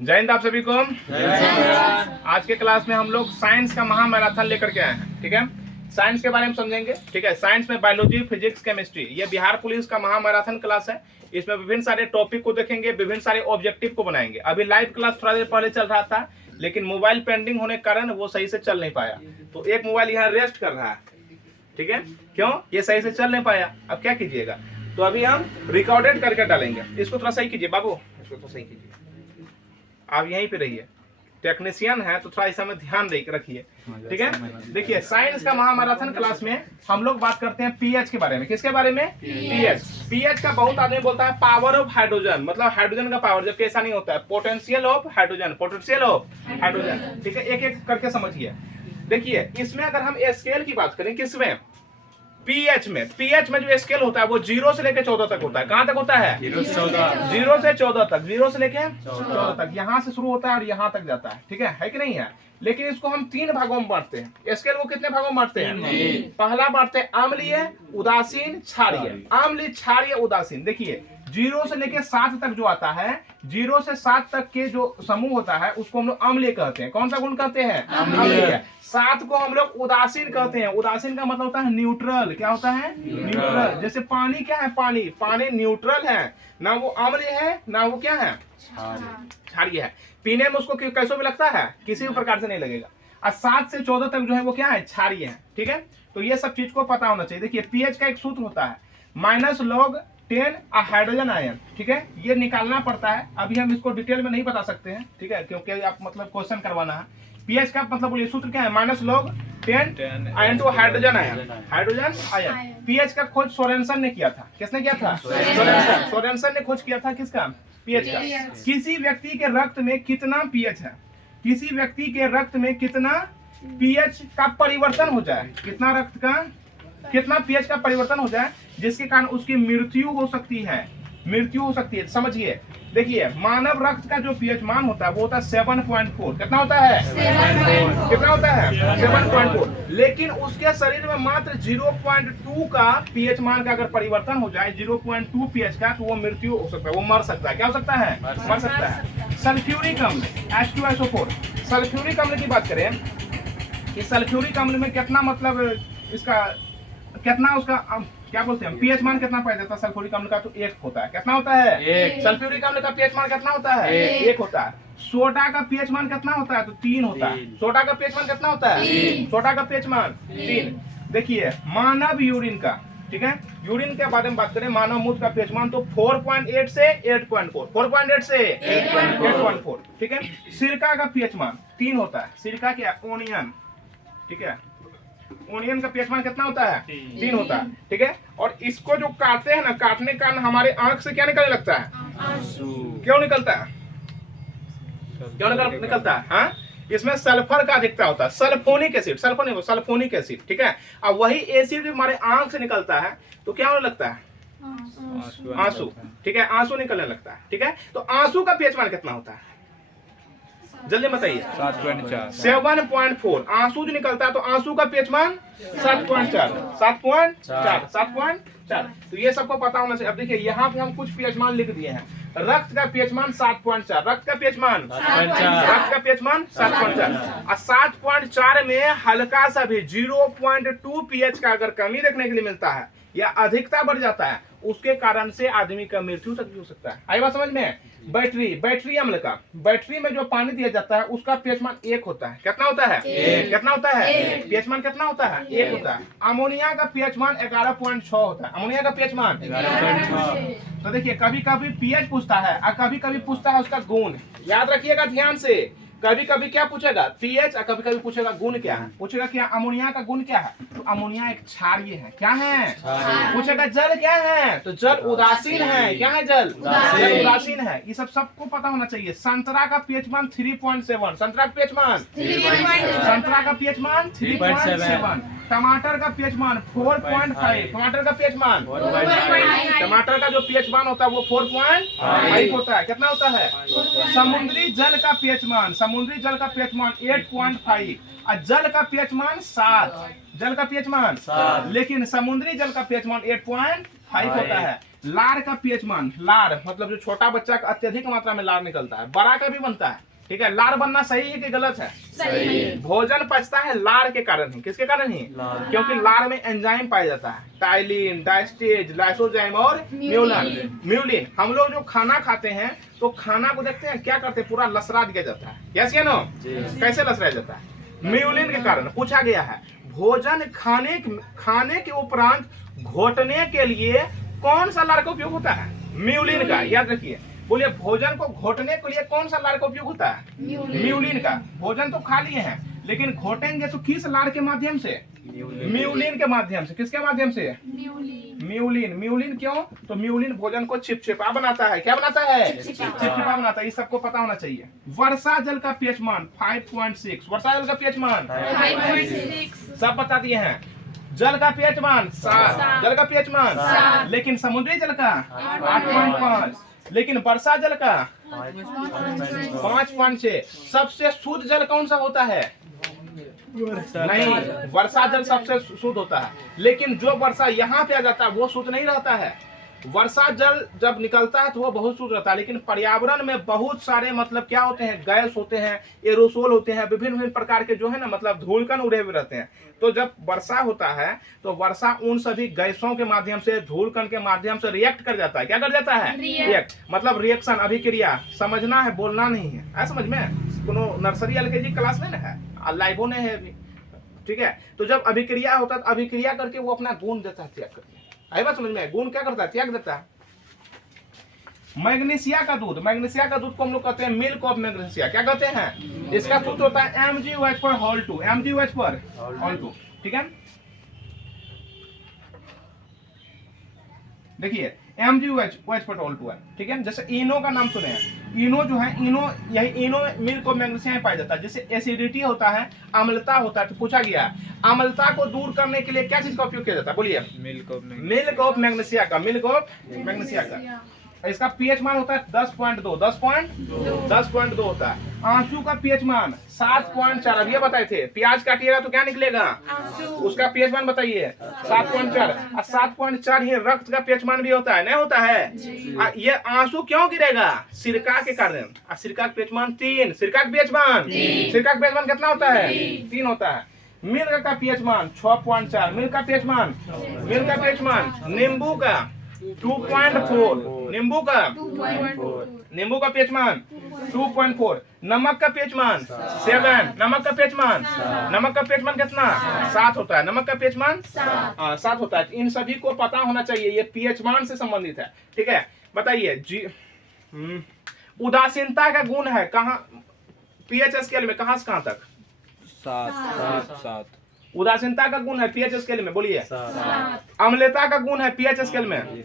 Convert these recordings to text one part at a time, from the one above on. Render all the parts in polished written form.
जय हिंद आप सभी को। आज के क्लास में हम लोग साइंस का महामैराथन लेकर के आए हैं। ठीक है, साइंस के बारे में समझेंगे। ठीक है, साइंस में बायोलॉजी, फिजिक्स, केमिस्ट्री, ये बिहार पुलिस का महामैराथन क्लास है। इसमें विभिन्न सारे टॉपिक को देखेंगे, विभिन्न सारे ऑब्जेक्टिव को बनाएंगे। अभी लाइव क्लास थोड़ा देर पहले चल रहा था, लेकिन मोबाइल पेंडिंग होने के कारण वो सही से चल नहीं पाया। तो एक मोबाइल यहाँ रेस्ट कर रहा है। ठीक है, क्यों? ये सही से चल नहीं पाया। अब क्या कीजिएगा, तो अभी हम रिकॉर्डेड करके डालेंगे। इसको थोड़ा सही कीजिए बाबू, इसको तो सही कीजिए। आप यहीं पे रहिए, टेक्नीशियन है तो थोड़ा इस में ध्यान रखिए। ठीक है, देखिए साइंस का महामैराथन क्लास में हम लोग बात करते हैं पीएच के बारे में। किसके बारे में? पीएच। पीएच का बहुत आदमी बोलता है पावर ऑफ हाइड्रोजन, मतलब हाइड्रोजन का पावर, जबकि ऐसा नहीं होता है। Potential of hydrogen, potential of hydrogen. ठीक है, एक एक करके समझिए। देखिए इसमें अगर हम स्केल की बात करें, किसमें? पीएच में। पीएच में जो स्केल होता है वो 0 से लेकर 14 तक होता है। कहां तक होता है? 0 से 14 तक। 0 से लेकर 14 तक, यहां से शुरू होता है और यहां तक जाता है। ठीक है कि नहीं है? लेकिन इसको हम 3 भागों में बांटते हैं। स्केल को कितने भागों में बांटते हैं? पहला बांटते हैं अम्लीय, उदासीन, क्षारीय। अम्लीय, क्षारीय, उदासीन। देखिए 0 से लेकर 7 तक जो आता है, 0 से 7 तक के जो समूह होता है उसको हम लोग अम्लीय कहते हैं। कौन सा गुण कहते हैं? अम्लीय। 7 को हम लोग उदासीन कहते हैं। उदासीन का मतलब होता है न्यूट्रल। क्या होता है? न्यूट्रल। जैसे पानी क्या है? पानी न्यूट्रल है, ना वो अम्लीय है ना वो क्या है? क्षारीय है। पीने में उसको कैसे भी लगता है, किसी भी प्रकार से नहीं लगेगा। और 7 से 14 तक जो है वो क्या है? क्षारीय है। ठीक है, तो ये सब चीज को पता होना चाहिए। देखिए पीएच का एक सूत्र होता है -log10 हाइड्रोजन आयन। ठीक है, ये निकालना पड़ता है। अभी हम इसको डिटेल में नहीं बता सकते हैं। ठीक है, क्योंकि आप मतलब क्वेश्चन करवाना है। पीएच का मतलब बोलिए सूत्र क्या है? -log10 ion to hydrogen ion. PH का खोज सोरेनसन ने किया था। किसने किया था? सोरेनसन ने खोज किया था। किसका? पीएच का। किसी व्यक्ति के रक्त में कितना पीएच है, किसी व्यक्ति के रक्त में कितना पीएच का परिवर्तन हो जाए, कितना पीएच का परिवर्तन हो जाए जिसके कारण उसकी मृत्यु हो सकती है। समझिए, देखिए मानव रक्त का जो पीएच मान होता है वो होता है 7.4। कितना होता है? 7.4। लेकिन उसके शरीर में मात्र 0.2 का पीएच मान का अगर परिवर्तन हो जाए, 0.2 पीएच का, तो वो मृत्यु हो सकता है, वो मर सकता है। क्या हो सकता है? मर सकता है। सल्फ्यूरिक अम्ल H2SO4। सल्फ्यूरिक अम्ल की बात करें कि सल्फ्यूरिक अम्ल में कितना, मतलब इसका कितना, उसका क्या बोलते हैं, पीएच मान कितना पाया जाता है सल्फ्यूरिक अम्ल का? तो 1 होता है। कितना होता है? 1। सल्फ्यूरिक अम्ल का पीएच मान कितना होता है? 1 होता है। सोडा का पीएच मान कितना होता है? तो 3 होता है। सोडा का पीएच मान कितना होता है? 3। सोडा का पीएच मान 3। देखिए मानव यूरिन का, ठीक है, यूरिन के बारे में बात करें, मानव मूत्र का पीएच मान तो 4.8 से 8.4। 4.8 से 8.4। ठीक है, सिरका का पीएच मान 3 होता है। सिरका क्या? ओनियन। ठीक है, ओनियन का पीएच मान कितना होता है? 3 होता है। ठीक है, और इसको जो काटते हैं ना, काटने के कारण हमारे आंख से क्या निकलने लगता है? क्यों निकलता है? निकलता है? हाँ, इसमें सल्फर का अधिकता होता है। Sulphonic acid. ठीक है, अब वही एसिड हमारे आंख से निकलता है तो क्या होने लगता है? आंसू। ठीक है, आंसू निकलने लगता है। ठीक है, तो आंसू का पीएच मान कितना होता है? जल्दी बताइए। 7.4। आंसू जो निकलता है तो आंसू का पीएच मान 7.4। तो ये सबको पता होना चाहिए। अब देखिए यहाँ पे हम कुछ पीएच मान लिख दिए हैं। रक्त का पीएच मान 7.4। रक्त का पीएच मान 7.4। और 7.4 में हल्का सा भी 0.2 पीएच का अगर कमी देखने के लिए मिलता है या अधिकता बढ़ जाता है, उसके कारण से आदमी का मृत्यु तक भी हो सकता है। आई बात समझ में? बैटरी अम्ल का, बैटरी में जो पानी दिया जाता है उसका पीएच मान 1 होता है। कितना होता है? कितना होता है? पीएच मान कितना होता है? 1 होता है। अमोनिया का पीएच मान 11.6 होता है। अमोनिया का पीएच मान 11.6। तो देखिए कभी कभी पीएच पूछता है और कभी कभी पूछता है उसका गुण। याद रखिएगा ध्यान से, कभी कभी क्या पूछेगा? पीएच, और कभी कभी पूछेगा गुण क्या है। पूछेगा क्या अमोनिया का गुण क्या है? तो अमोनिया एक क्षारीय है। क्या है? पूछेगा जल क्या है? तो जल उदासीन है। क्या है? जल उदासीन है। ये सबको पता होना चाहिए। संतरा का पीएच मान 3.7। संतरा का पीएच मान 3.7। टमाटर का पीएच मान 4.5। टमाटर का पीएच मान, टमाटर का जो पीएच मान होता है वो 4.5 होता है। कितना होता है? समुद्री जल का पीएच मान 8.5 और जल का पीएच मान 7। जल का पीएच मान 7, लेकिन समुद्री जल का पीएच मान 8.5 5 होता है। लार का पीएच मान, लार मतलब जो छोटा बच्चा का अत्यधिक मात्रा में लार निकलता है, बड़ा का भी बनता है, ठीक है। लार बनना सही है कि गलत है? सही है। भोजन पचता है लार के कारण ही। किसके कारण ही? क्योंकि लार में एंजाइम पाया जाता है, टाइलिन, डायस्टेज, लाइसोजाइम और म्यूलिन। हम लोग जो खाना खाते हैं तो खाना को देखते हैं क्या करते हैं, पूरा लसरा दिया जाता है, यस या नो? कैसे लसराया जाता है? म्यूलिन के कारण। पूछा गया है भोजन खाने के उपरांत घोटने के लिए कौन सा लार का उपयोग होता है? म्यूलिन का। याद रखिए, बोलिए भोजन को घोटने के लिए कौन सा लार का उपयोग होता है? म्यूलिन का। भोजन तो खा लिए हैं लेकिन घोटेंगे तो किस लार के माध्यम से? म्यूलिन के माध्यम से। किसके माध्यम से? म्यूलिन। म्यूलिन क्यों? तो म्यूलिन भोजन को चिपचिपा बनाता है। क्या बनाता है? चिपचिपा बनाता है। ये सबको पता होना चाहिए। वर्षा जल का पीएच मान 5.6। वर्षा जल का पीएच मान 5.6। सब बता दिए हैं। जल का पीएच मान 7। जल का पीएच मान 7। लेकिन समुद्री जल का 8.5। लेकिन वर्षा जल का 5.6। सबसे शुद्ध जल कौन सा होता है? नहीं, वर्षा जल सबसे शुद्ध होता है, लेकिन जो वर्षा यहाँ पे आ जाता है वो शुद्ध नहीं रहता है। वर्षा जल जब निकलता है तो वो बहुत शुद्ध रहता है, लेकिन पर्यावरण में बहुत सारे मतलब क्या होते हैं, गैस होते हैं, एरोसोल होते हैं, विभिन्न प्रकार के जो है ना मतलब धूलकण उड़े हुए रहते हैं। तो जब वर्षा होता है तो वर्षा उन सभी गैसों के माध्यम से, धूलकण के माध्यम से रिएक्ट कर जाता है। क्या कर जाता है? रिएक्ट मतलब रिएक्शन, अभिक्रिया। समझना है, बोलना नहीं है। है समझ में? कोनो नर्सरी एलकेजी क्लास में ना है, लाइवो ने है अभी, ठीक है। तो जब अभिक्रिया होता है तो अभिक्रिया करके वो अपना गुण देता है, त्याग करके। आई बात समझ में? गुण क्या करता है? त्याग देता है। मैग्नीशिया का दूध, मैग्नीशिया का दूध को हम लोग कहते हैं मिल्क ऑफ मैग्नीशिया। क्या कहते हैं? इसका सूत्र होता है MgOH पर होल 2। MgOH पर होल 2, ठीक है। देखिए MgOH पर होल 2 है, ठीक है। जैसे इनो का नाम सुने हैं, इनो जो है, इनो यही इनो मिल्क ऑफ मैग्नीशिया में पाया जाता है। जैसे एसिडिटी होता है, अम्लता होता है, तो पूछा गया अम्लता को दूर करने के लिए क्या चीज का उपयोग किया जाता है? बोलिए। मिल्क ऑफ मैग्नीशिया का। मिल्क ऑफ मैग्नीशिया का। इसका पीएच मान होता है 10.2। 10.2 होता है। आंसू का पीएच मान 7.4। अब ये बताए थे, प्याज काटिएगा तो क्या निकलेगा? उसका पीएच मान बताइए। 7.4। और 7.4 ही रक्त का पीएच मान भी होता है, नहीं होता है? ये आंसू क्यों गिरेगा? सिरका के कारण। सिरका का पीएच मान 3। सिरका का पीएच मान कितना होता है? 3 होता है। मिल्क का पीएच मान 6.4। मिल्क का पीएच मान। नींबू का 2.4। नींबू का पीएच मान 2.4। नमक का पीएच मान 7। नमक का पीएच मान कितना? 7 होता है। नमक का पीएच मान 7 होता है। इन सभी को पता होना चाहिए, ये पीएच मान से संबंधित है, ठीक है। बताइए जी, उदासीनता का गुण है कहाँ पीएच स्केल में, कहाँ से कहाँ तक? 7। उदासीनता का गुण है पीएच स्केल में, बोलिए। अम्लता का गुण है पीएच स्केल में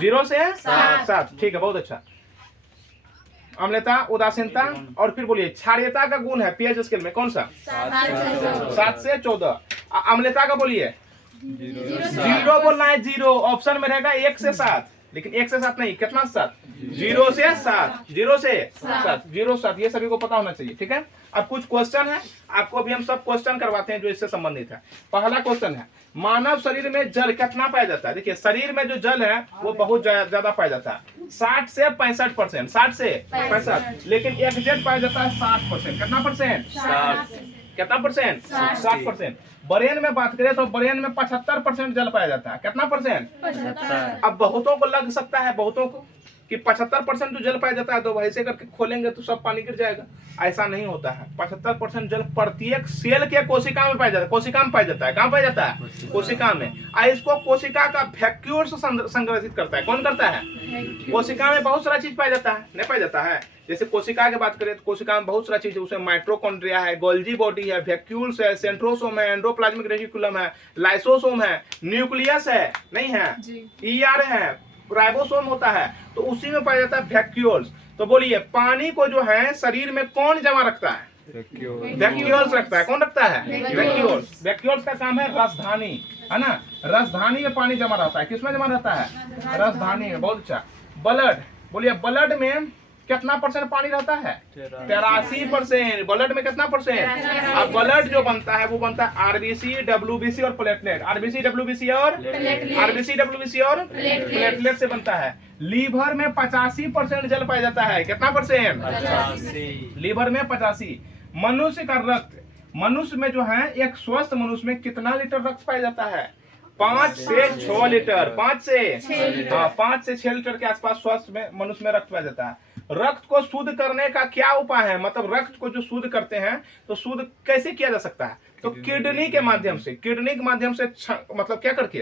0 से 7। ठीक है, बहुत अच्छा। अम्लता, उदासीनता, और फिर बोलिए क्षारीयता का गुण है पीएच स्केल में कौन सा? 7 से 14। अम्लता का बोलिए 0 बोलना है। 0 ऑप्शन में रहेगा 1 से 7, लेकिन 1 से 7 नहीं, कितना 7? 0 से 7। 0 से 7, ये सभी को पता होना चाहिए, ठीक है। अब कुछ क्वेश्चन है, आपको अभी हम सब क्वेश्चन करवाते हैं जो इससे संबंधित है। पहला क्वेश्चन है, मानव शरीर में जल कितना पाया जाता है? देखिए शरीर में जो जल है वो बहुत ज्यादा पाया जाता है, 60 से 65%। 60 से 65, लेकिन एग्जैक्ट पाया जाता है 60%। कितना परसेंट? 60%। ब्रेन में बात करें तो ब्रेन में 75% जल पाया जाता है। कितना परसेंट? 75। अब बहुतों को लग सकता है, बहुतों को, कि 75% जो जल पाया जाता है तो वैसे करके खोलेंगे तो सब पानी गिर जाएगा। ऐसा नहीं होता है। 75% जल प्रत्येक सेल के कोशिका में पाया जाता है। कोशिका में पाया जाता है। कहाँ पाया जाता है? कोशिका में। इसको कोशिका का वैक्यूल से संग्रहित करता है। कौन करता है? कोशिका में बहुत सारा चीज पाया जाता है, नहीं पाया जाता है। जैसे कोशिका की बात करें तो कोशिका में बहुत सारा चीज है, उसमें माइटोकॉन्ड्रिया है, गोल्जी बॉडी है, वैक्यूल्स है, सेंट्रोसोम है, एंडोप्लाज्मिक रेटिकुलम है, लाइसोसोम है, न्यूक्लियस है, नहीं है, ईआर है, राइबोसोम होता है, तो उसी में पाया जाता है वैक्यूल्स। तो बोलिए पानी को जो है शरीर में कौन जमा रखता है? वैक्यूल्स रखता है। कौन रखता है? वैक्यूल्स। वैक्यूल्स का काम है रसधानी, है ना। रसधानी में पानी जमा रहता है। किसमें जमा रहता है? रसधानी में। बहुत अच्छा। ब्लड, बोलिए ब्लड में कितना परसेंट पानी रहता है? 83%। ब्लड में कितना परसेंट? अब ब्लड जो बनता है वो बनता है आरबीसी, डब्ल्यूबीसी और प्लेटलेट। आरबीसी, डब्ल्यूबीसी और प्लेटलेट से बनता है। लीवर में 85% जल पाया जाता है। कितना परसेंट? 85। लीवर में 85। मनुष्य का रक्त, मनुष्य में जो है एक स्वस्थ मनुष्य में कितना लीटर रक्त पाया जाता है? 5 से 6 लीटर। 5 से 6 लीटर के आसपास स्वस्थ में मनुष्य में रक्त पाया जाता है। रक्त को शुद्ध करने का क्या उपाय है? मतलब रक्त को जो शुद्ध करते हैं तो शुद्ध कैसे किया जा सकता है? तो किडनी के माध्यम से, मतलब क्या करके?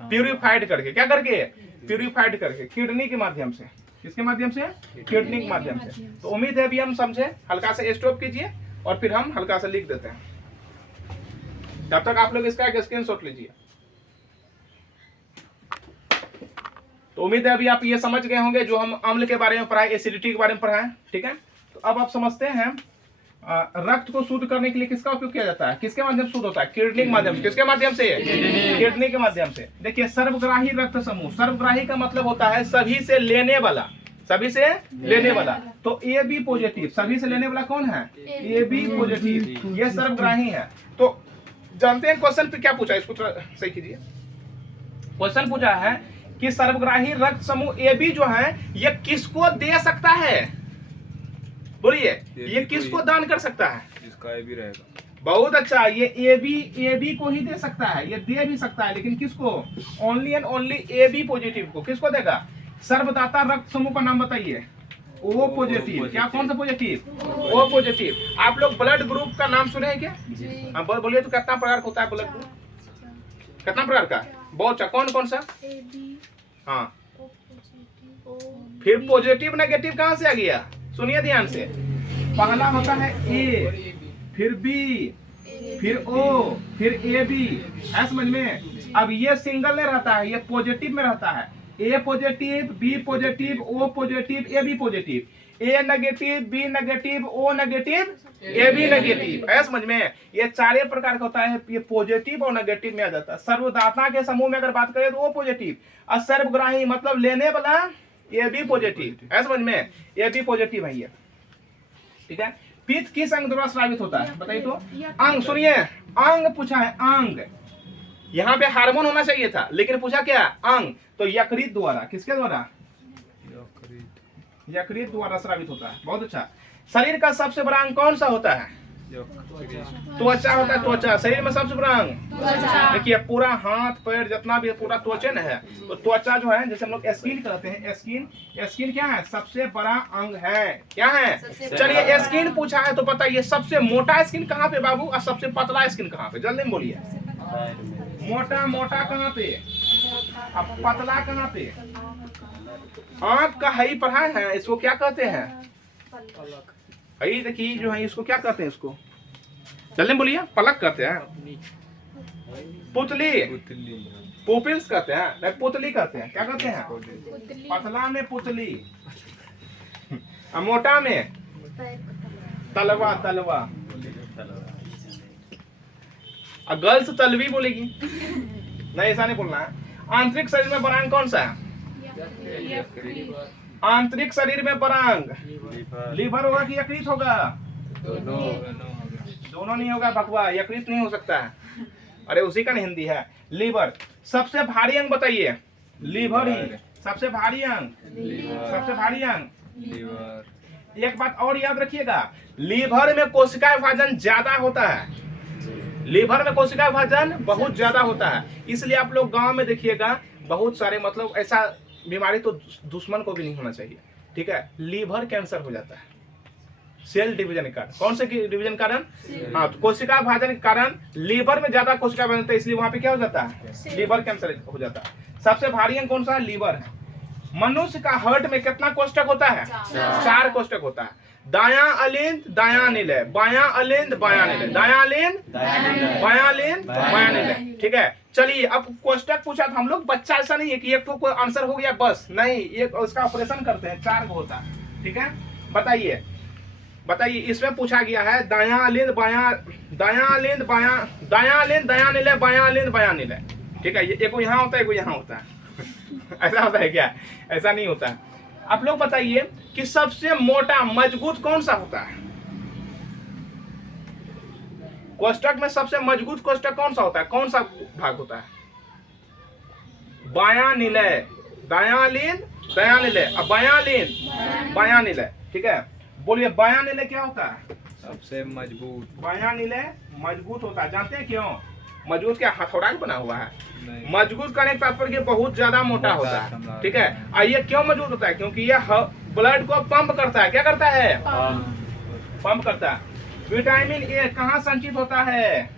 प्यूरिफाइड करके। क्या करके? प्यूरिफाइड करके, किडनी के माध्यम से। किसके माध्यम से? किडनी के माध्यम से। तो उम्मीद है अभी हम समझे। हल्का से स्टॉप कीजिए और फिर हम हल्का से लिख देते हैं। तब तक आप लोग इसका एक स्क्रीनशॉट लीजिए। तो उम्मीद है अभी आप ये समझ गए होंगे जो हम अम्ल के बारे में पढ़ाए, एसिडिटी के बारे में पढ़ाए। ठीक है, तो अब आप समझते हैं रक्त को शुद्ध करने के लिए किसका उपयोग किया जाता है? किसके माध्यम से शुद्ध होता है? किडनी के माध्यम से। किसके माध्यम से? किडनी के माध्यम से। देखिए, सर्वग्राही रक्त समूह। सर्वग्राही का मतलब होता है सभी से लेने वाला। सभी से लेने वाला। तो ए बी पॉजिटिव, सभी से लेने वाला कौन है? ए बी पॉजिटिव, ये सर्वग्राही है। तो जानते हैं क्वेश्चन पे क्या पूछा है? इसको थोड़ा सही कीजिए। क्वेश्चन पूछा है कि सर्वग्राही रक्त समूह ए बी जो है ये किसको दे सकता है? बोलिए, ये किसको दान कर सकता है? जिसका ए भी रहेगा। बहुत अच्छा, ये ए बी को ही दे सकता है। ये दे भी सकता है, लेकिन किसको? Only and only A B positive को। किसको देगा? सर्वदाता रक्त समूह का नाम बताइए। O positive. क्या? कौन सा पॉजिटिव? O positive. आप लोग ब्लड ग्रुप का नाम सुने हैं क्या? हाँ, बोलिए तो कितना प्रकार का होता है ब्लड ग्रुप? कितना प्रकार का? बहुत अच्छा। कौन कौन सा? हाँ, फिर पॉजिटिव नेगेटिव कहां से आ गया? सुनिए ध्यान से। पहला होता है ए, फिर बी, फिर ओ, फिर ए बी। है समझ में? अब ये सिंगल में रहता है, ये पॉजिटिव में रहता है। A positive, B positive, O positive, A B positive. A negative, B negative, O negative, A B negative. है समझ में? ये चारे प्रकार का होता है। ये पॉजिटिव और नेगेटिव में आ जाता है। सर्वदाता के समूह में अगर बात करें तो ओ पॉजिटिव, और सर्वग्राही मतलब लेने वाला ए बी पॉजिटिव। है समझ में? ए बी पॉजिटिव है ये। ठीक है। पित्त किस अंग द्वारा स्रावित होता है? बताइए तो। अंग। सुनिए, अंग पूछा है। अंग, यहाँ पे हार्मोन होना चाहिए था, लेकिन पूछा क्या? अंग। तो यकृत द्वारा। किसके द्वारा? यकृत द्वारा स्रावित होता है। बहुत अच्छा। शरीर का सबसे बड़ा अंग कौन सा होता है? त्वचा होता है। त्वचा शरीर में सबसे बड़ा अंग। देखिए, पूरा हाथ पैर जितना भी पूरा त्वचा न है, तो त्वचा जो है, जैसे हम लोग स्किन कहते हैं, स्किन क्या है? सबसे बड़ा अंग है। क्या है? चलिए, स्किन पूछा है तो बताइए सबसे मोटा स्किन कहाँ पे बाबू, और सबसे पतला स्किन कहाँ पे? जल्दी में बोलिए। मोटा कहाँ पे, अब पतला कहाँ पे? आँख का हई पढ़ा है, इसको क्या कहते हैं? हई देखिए जो है, इसको क्या कहते हैं? इसको जल्दी में बोलिए। पलक कहते हैं। पुतली, पुपिल्स कहते हैं। नहीं, पुतली कहते हैं। क्या कहते हैं? पतला में पुतली, मोटा में तलवा। गर्ल्स तलवी बोलेगी। नहीं, ऐसा नहीं बोलना है। आंतरिक शरीर में बड़ा अंग कौन सा है? आंतरिक शरीर में बड़ा अंग लीवर होगा कि यकृत होगा? दोनों नहीं होगा बकवा, यकृत नहीं हो सकता है। अरे उसी का हिंदी है लीवर। सबसे भारी अंग बताइए। लीवर ही सबसे भारी अंग। सबसे भारी अंग लीवर। एक बात और याद रखिएगा, लीवर में कोशिका विभाजन ज्यादा होता है। लीवर में कोशिका विभाजन बहुत ज्यादा होता है। इसलिए आप लोग गांव में देखिएगा, बहुत सारे मतलब ऐसा बीमारी तो दुश्मन को भी नहीं होना चाहिए। ठीक है, लीवर कैंसर हो जाता है सेल डिवीजन के कारण। कौन से डिवीजन कारण? हाँ, तो कोशिका विभाजन के कारण लीवर में ज्यादा कोशिका विभाजन होता है, इसलिए वहां पे क्या हो जाता है? लीवर कैंसर हो जाता है। सबसे भारी अंग कौन सा है? लीवर है। मनुष्य का हार्ट में कितना कोष्ठक होता है? 4 कोष्ठक होता है। दायां अलिंद दायां निलय, बायां अलिंद बायां निलय, दायां अलिंद बायां अलिंद बायां निलय। ठीक है, चलिए अब कोष्ठक पूछा तो हम लोग बच्चा ऐसा नहीं है कि एक तो कोई आंसर हो गया बस, नहीं, एक उसका ऑपरेशन करते हैं, 4 होता है। ठीक है, बताइए इसमें पूछा गया है दायां अलिंद बायां, दायां अलिंद बायां, दायां अलिंद दायां निलय, बायां अलिंद बायां निलय। ठीक है, एक यहाँ होता है, एक यहाँ होता है। ऐसा होता है क्या? ऐसा नहीं होता है। आप लोग बताइए कि सबसे मोटा मजबूत कौन सा होता है? कोष्ठक में सबसे मजबूत कोष्ठक कौन सा होता है? कौन सा भाग होता है? बायां निलय, दायां लीन, दायां निलय, अब बायां लीन, बायां निलय। ठीक है, बोलिए बायां निलय क्या होता है? सबसे मजबूत। बायां निलय मजबूत होता है। जानते हैं क्यों? मजबूत क्या हथौड़ा बना हुआ है? नहीं। मजबूत करने का तात्पर्य बहुत ज्यादा मोटा होता है। मोटा, ठीक है, आइए क्यों मजबूत होता है? क्योंकि यह ब्लड को पंप करता है। क्या करता है? पंप करता है। विटामिन ए कहाँ संचित होता है?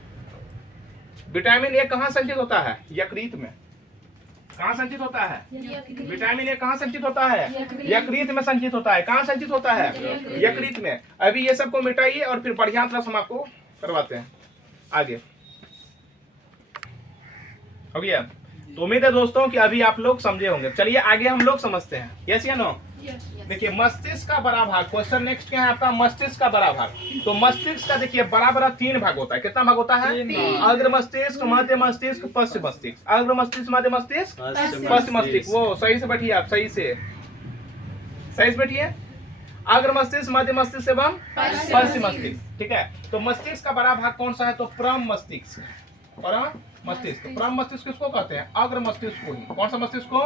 विटामिन ए कहाँ संचित होता है? यकृत में। कहाँ संचित होता है? विटामिन ए कहाँ संचित होता है? यकृत में संचित होता है। कहाँ संचित होता है? यकृत में। अभी ये सबको मिटाइए और फिर बढ़िया तरह से हम आपको करवाते हैं आगे। हो गया? तो उम्मीद है दोस्तों कि अभी आप लोग समझे होंगे। चलिए आगे हम लोग समझते हैं। यस या नो? देखिए मस्तिष्क का बड़ा भाग, क्वेश्चन नेक्स्ट क्या है आपका? मस्तिष्क का बड़ा भाग। तो मस्तिष्क का देखिए बड़ा बड़ा 3 भाग होता है। कितना भाग होता है? अग्र मस्तिष्क, मध्य मस्तिष्क, पश्चिम मस्तिष्क। अग्र मस्तिष्क, मध्य मस्तिष्क, पश्चिम मस्तिष्क। वो सही से बैठिए आप, सही से बैठिए। अग्र मस्तिष्क, मध्य मस्तिष्क एवं पश्चिम मस्तिष्क। ठीक है, तो मस्तिष्क का बड़ा भाग कौन सा है? तो परम मस्तिष्क। परम मस्तिष्क। परम मस्तिष्क किसको कहते हैं? अग्र मस्तिष्क को ही। कौन सा मस्तिष्क को?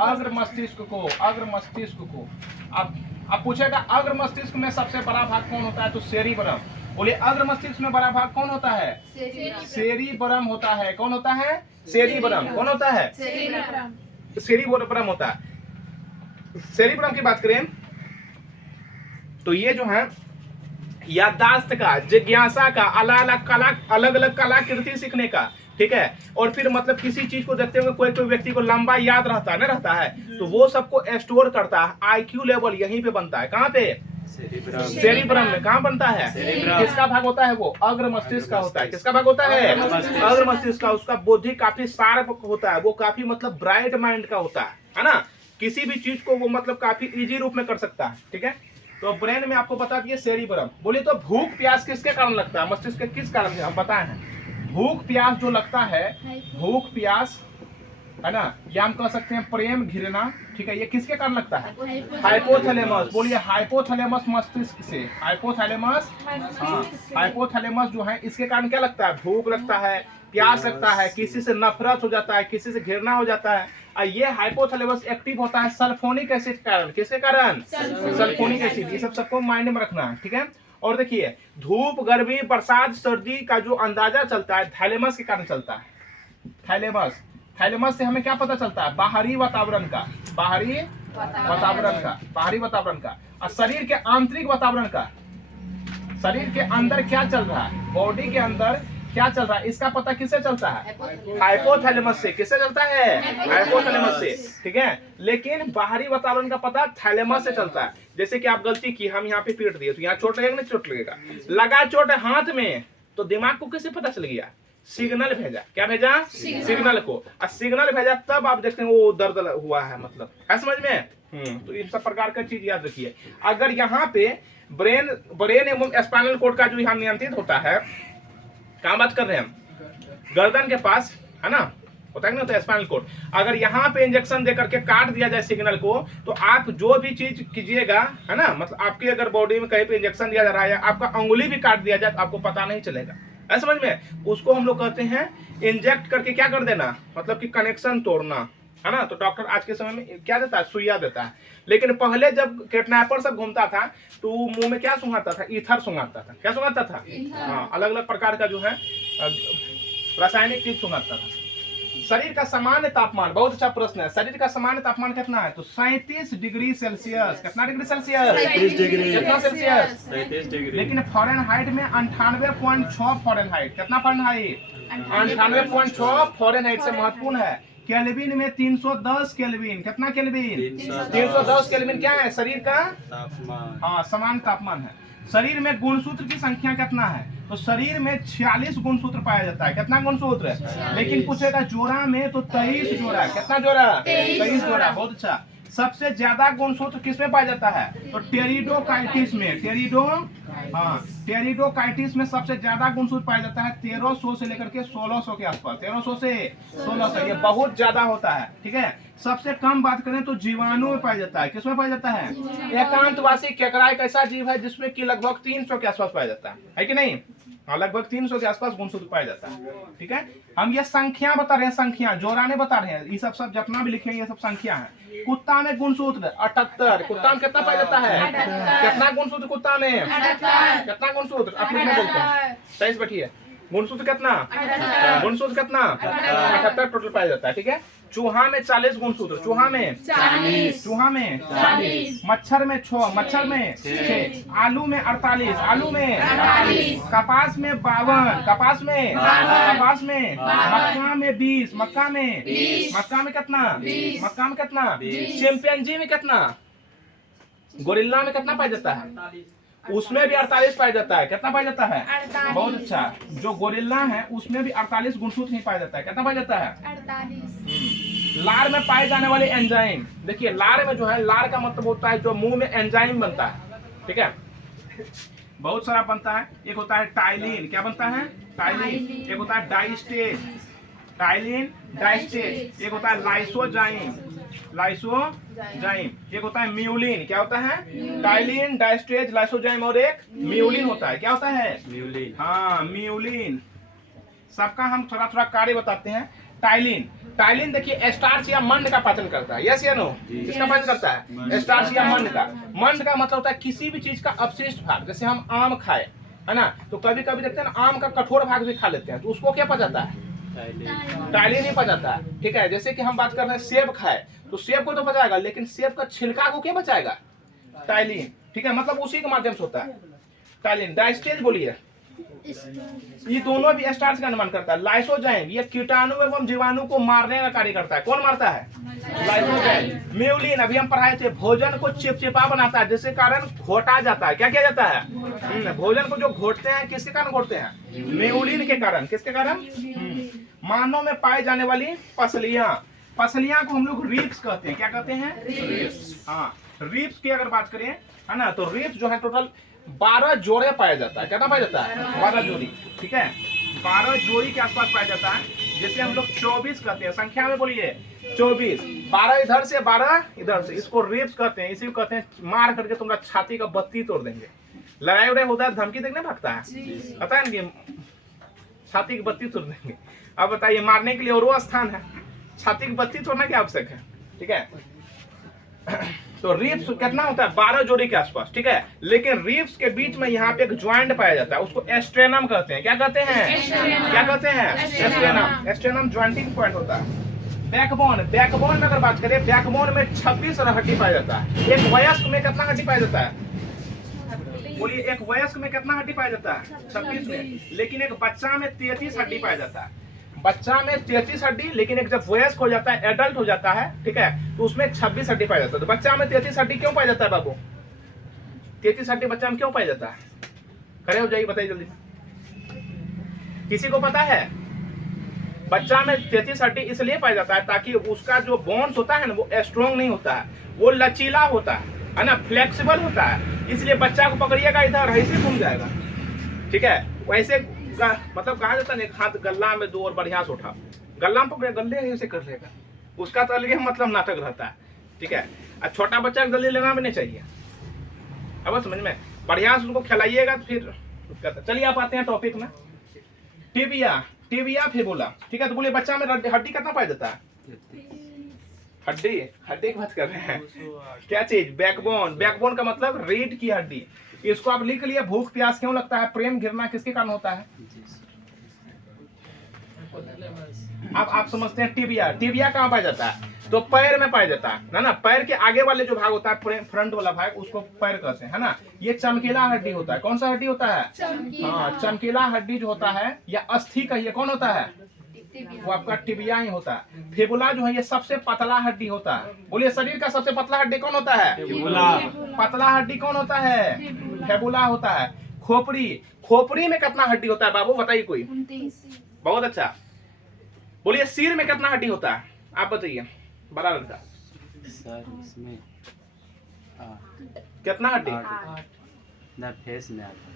अग्र मस्तिष्क को। अग्र मस्तिष्क को। अब पूछेगा अग्र मस्तिष्क में सबसे बड़ा भाग कौन होता है? तो सेरिब्रम। बोलिए अग्र मस्तिष्क में बड़ा भाग कौन होता है? सेरिब्रम होता है। कौन होता है? सेरिब्रम। कौन होता है? सेरिब्रम होता है। सेरिब्रम की बात करें तो ये जो है याददाश्त का, जिज्ञासा का, अलग अलग कलाकृति सीखने का। ठीक है, और फिर मतलब किसी चीज को देखते हुए कोई व्यक्ति को लंबा याद रहता है, ना रहता है, तो वो सबको स्टोर करता है। आईक्यू लेवल यहीं पे बनता है। कहाँ पे? सेरिब्रम में। कहाँ बनता है? किसका भाग होता है? वो अग्र मस्तिष्क का होता है। किसका भाग होता है? अग्र मस्तिष्क का। उसका बुद्धि काफी शार्प होता है। वो काफी मतलब ब्राइट माइंड का होता है ना। किसी भी चीज को वो मतलब काफी इजी रूप में कर सकता है। ठीक है, तो ब्रेन में आपको बता दिए सेरिब्रम। बोलिए तो भूख प्यास किसके कारण लगता है? मस्तिष्क के किस कारण से? हम बताए हैं भूख प्यास जो लगता है, भूख प्यास है ना, या हम कह सकते हैं प्रेम घृणा। ठीक है, ये किसके कारण लगता है? हाइपोथैलेमस। बोलिए हाइपोथैलेमस मस्तिष्क से। हाइपोथैलेमस, हाँ, हाइपोथैलेमस जो है इसके कारण क्या लगता है? भूख लगता है, प्यास लगता है, किसी से नफरत हो जाता है, किसी से घृणा हो जाता है। ये हाइपोथैलेमस एक्टिव होता है सल्फोनिक एसिड के कारण। किसके कारण? Sulphonic acid. ये सबको माइंड में रखना है। ठीक है, और देखिए धूप, गर्मी, बरसात, सर्दी का जो अंदाजा चलता है थैलेमस के कारण चलता है। थैलेमस से हमें क्या पता चलता है? बाहरी वातावरण का, बाहरी वातावरण का, और शरीर के आंतरिक वातावरण का। शरीर के अंदर क्या चल रहा है, बॉडी के अंदर क्या चल रहा है, इसका पता किससे चलता है? हाइपोथैलेमस से। किससे चलता है? हाइपोथैलेमस से। ठीक है, लेकिन बाहरी वातावरण का पता थैलेमस से चलता है। जैसे कि आप गलती की, हम यहाँ पे पीट दिए, तो यहाँ चोट लगेगा ना? चोट लगेगा। लगा चोट हाथ में, तो दिमाग को किससे पता चल गया? सिग्नल भेजा। क्या भेजा? सिग्नल को। और सिग्नल भेजा तब आप देखते हैं वो दर्द हुआ है, मतलब है समझ में। तो इन सब प्रकार का चीज याद रखिए। अगर यहाँ पे ब्रेन एवं स्पाइनल कोड का जो यहाँ नियंत्रित होता है, कहाँ बात कर रहे हैं हम? गर्दन के पास, है ना, होता है ना, तो स्पाइनल कोड। अगर यहाँ पे इंजेक्शन दे करके काट दिया जाए सिग्नल को, तो आप जो भी चीज कीजिएगा, है ना, मतलब आपकी अगर बॉडी में कहीं पे इंजेक्शन दिया जा रहा है या आपका अंगुली भी काट दिया जाए तो आपको पता नहीं चलेगा। है समझ में? उसको हम लोग कहते हैं इंजेक्ट करके क्या कर देना, मतलब कि कनेक्शन तोड़ना, है ना। तो डॉक्टर आज के समय में क्या देता है? सुइया देता है। लेकिन पहले जब किडनैपर सब घूमता था तो मुंह में क्या सुंघाता था? ईथर सुंघाता था। क्या सुंघाता था? हाँ, अलग अलग प्रकार का जो है रासायनिक चीज सुंघाता था। शरीर का सामान्य तापमान, बहुत अच्छा प्रश्न है। शरीर का सामान्य तापमान कितना है? तो 37 डिग्री सेल्सियस। कितना डिग्री सेल्सियस? 37 डिग्री। कितना सेल्सियस? 37 डिग्री। लेकिन फ़ारेनहाइट में 98.6 फ़ारेनहाइट। कितना फ़ारेनहाइट? 98.6 फ़ारेनहाइट से महत्वपूर्ण है। केल्विन में 310 केल्विन। कितना केल्विन? 310 केल्विन क्या है? शरीर का तापमान। हाँ, समान तापमान है। शरीर में गुणसूत्र की संख्या कितना है? तो शरीर में 46 गुणसूत्र पाया जाता है। कितना गुणसूत्र? लेकिन पूछेगा जोड़ा में, तो 23 जोड़ा। कितना जोड़ा? 23 जोड़ा। बहुत अच्छा। सबसे ज्यादा गुणसूत्र किसमें पाया जाता है? तो टेरिडोकाइटिस में, टेरिडोकाइटिस में सबसे ज्यादा गुणसूत्र पाया जाता है 1300 से लेकर के 1600 के आसपास, 1300 से 1600, ये बहुत ज्यादा होता है। ठीक है, सबसे कम बात करें तो जीवाणु में पाया जाता है। किसमें पाया जाता है? एकांतवासी केकड़ा एक ऐसा जीव है जिसमें कि लगभग 300 के आसपास पाया जाता है कि नहीं? हाँ, लगभग 300 के आसपास गुणसूत्र पाया जाता है। ठीक है, हम ये संख्या बता रहे हैं, संख्या जोराने बता रहे हैं, ये सब जितना भी लिखे हैं ये सब संख्या है। कुत्ता में गुणसूत्र 78, कुत्ता में कितना पाया जाता है? कितना गुणसूत्र कुत्ता में? कितना गुणसूत्र आप लिखने बोलते हैं? सही से बैठिए, गुणसूत्र कितना? गुणसूत्र कितना? 78 टोटल पाया जाता है। ठीक है, चूहा में 40 गुणसूत्र, चूहा में 40, मच्छर में 6, मच्छर में 6, आलू में 48, आलू में 48, कपास में 52, कपास में मक्का में 20, मक्का में कितना? मक्का में कितना? चिंपैंजी में कितना? गोरिल्ला में कितना पाया जाता है? उसमें भी 48 पाया जाता है। कितना पाया जाता है? 48। बहुत अच्छा, जो गोरिल्ला है उसमें भी 48 गुणसूत्र नहीं पाया जाता है। कितना पाया जाता है? 48। लार में पाए जाने वाले एंजाइम, देखिए लार में जो है, लार का मतलब होता है जो मुंह में एंजाइम बनता है। ठीक है, बहुत सारा बनता है। एक होता है टाइलिन, क्या बनता है? टाइलिन। एक होता है डाइस्टेज, टाइलिन डाइस्टेज। एक होता है लाइसोजाइम, एक होता है म्यूलिन, क्या होता है? टाइलिन, डाइस्टेज, लाइसोजाइम और एक म्यूलिन होता है। क्या होता है? म्यूलिन। हाँ, म्यूलिन। सबका हम थोड़ा थोड़ा कार्य बताते हैं। टाइलिन देखिए स्टार्च या मंड का पाचन करता है। यस या नो? किसका पाचन करता है? स्टार्च या मंड का। मंड का मतलब होता है किसी भी चीज का अपशिष्ट भाग। जैसे हम आम खाए, है ना, तो कभी कभी देखते हैं ना आम का कठोर भाग भी खा लेते हैं, तो उसको क्या पचाता है? टाइलिन ही पचाता है। ठीक है, जैसे कि हम बात कर रहे हैं सेब खाए, तो सेब को तो बचाएगा, लेकिन सेब का छिलका को क्या बचाएगा? टाइलिन। ठीक है, मतलब उसी के माध्यम से होता है टाइलिन। डाइस्टेज बोलिए, ये दोनों भी स्टार्च का निर्माण करता है। लाइसोजाइम ये कीटाणु एवं जीवाणु को मारने का कार्य करता है। कौन मारता है? लाइसोजाइम। म्यूलिन अभी हम पढ़ाए थे, भोजन को चिपचिपा बनाता है, जिसके कारण घोटा जाता है। क्या किया जाता है? भोजन को जो घोटते हैं, किसके कारण घोटते हैं? म्यूलिन के कारण। किसके कारण? मानव में पाए जाने वाली पसलियां को हम लोग रिप्स कहते हैं। क्या कहते हैं? रिप्स। हाँ, रिप्स की अगर बात करें, है ना, तो रिप्स जो है टोटल 12 जोड़े पाया जाता है। कितना पाया जाता है? 12 जोड़ी। ठीक है, 12 जोड़ी के आसपास पाया जाता है, जिसे हम लोग 24 कहते हैं। संख्या में बोलिए 24, 12 इधर से 12 इधर से, इसको रिप्स कहते हैं। इसी को कहते हैं मार करके तुम्हारा छाती का बत्ती तोड़ देंगे। लड़ाई उड़ाई होता है, धमकी देखने भागता है, पता है ना, छाती की बत्ती तोड़ देंगे। अब बताइए, मारने के लिए और वो स्थान है, छाती की बत्ती तोड़ना क्या आवश्यक है? ठीक है, तो रिप्स कितना होता है? 12 जोड़ी के आसपास। ठीक है, लेकिन रिप्स के बीच में यहाँ पे एक ज्वाइंट पाया जाता है, उसको एस्ट्रेनम कहते हैं। क्या कहते हैं? क्या कहते हैं? एस्ट्रेनम। एस्ट्रेनम ज्वाइंटिंग पॉइंट होता है। बैकबोन में अगर बात करें, बैकबोन में 26 हड्डी पाया जाता है। एक वयस्क में कितना हड्डी पाया जाता है? बोलिए, एक वयस्क में कितना हड्डी पाया जाता है? 26 में। लेकिन एक बच्चा में 33 हड्डी पाया जाता है। बच्चा में 33 हड्डी, लेकिन एक जब वयस्क हो जाता है, एडल्ट हो जाता है, ठीक है, तो उसमें 26 हड्डी पाया जाता है। तो बच्चा में 33 हड्डी क्यों पाया जाता है बाबू? 33 हड्डी बच्चा में क्यों पाया जाता है? खड़े हो जाइए, बताइए जल्दी। किसी को पता है? बच्चा में 33 हड्डी इसलिए पाया जाता है ताकि उसका जो बोन्स होता है ना, वो स्ट्रॉन्ग नहीं होता है, वो लचीला होता है ना, फ्लेक्सिबल होता है। इसलिए बच्चा को पकड़िएगा इधर, ऐसे घूम जाएगा। ठीक है, वैसे मतलब कहा जाता है, एक हाथ गल्ला में दो और बढ़िया से उठा, गल्ला में पकड़े, गले ऐसे कर लेगा, उसका तो अलग मतलब नाटक रहता है। ठीक है, और छोटा बच्चा गले लेना भी नहीं चाहिए। अब समझ में, बढ़िया से उसको खिलाइएगा तो फिर। चलिए आप आते हैं टॉपिक में। Tibia fibula. ठीक है, तो बोलिए बच्चा में हड्डी कितना पाया जाता है? हड्डी की बात कर रहे हैं। क्या चीज? बैकबोन का मतलब रीढ़ की हड्डी। इसको आप लिख लिया। भूख प्यास क्यों लगता है? प्रेम घृणा किसके कारण होता है? अब आप समझते हैं टिबिया कहाँ पाया जाता है? तो पैर में पाया जाता है ना। पैर के आगे वाले जो भाग होता है, फ्रंट वाला भाग, उसको पैर कहते हैं, है ना। ये चमकीला हड्डी होता है। कौन सा हड्डी होता है? हाँ, चमकीला हड्डी जो होता है, या अस्थि कहिए, कौन होता है? वो आपका टिबिया ही होता है। फिबुला जो है ये सबसे पतला हड्डी होता है। बोलिए, शरीर का सबसे पतला हड्डी कौन होता है? पतला हड्डी कौन होता है? फिबुला होता है। खोपड़ी में कितना हड्डी होता है बाबू, बताइए कोई? 29। बहुत अच्छा। बोलिए, सिर में कितना हड्डी होता है? आप बताइए, बड़ा लड़का। सर इसमें कितना हड्डी? द फेस में आता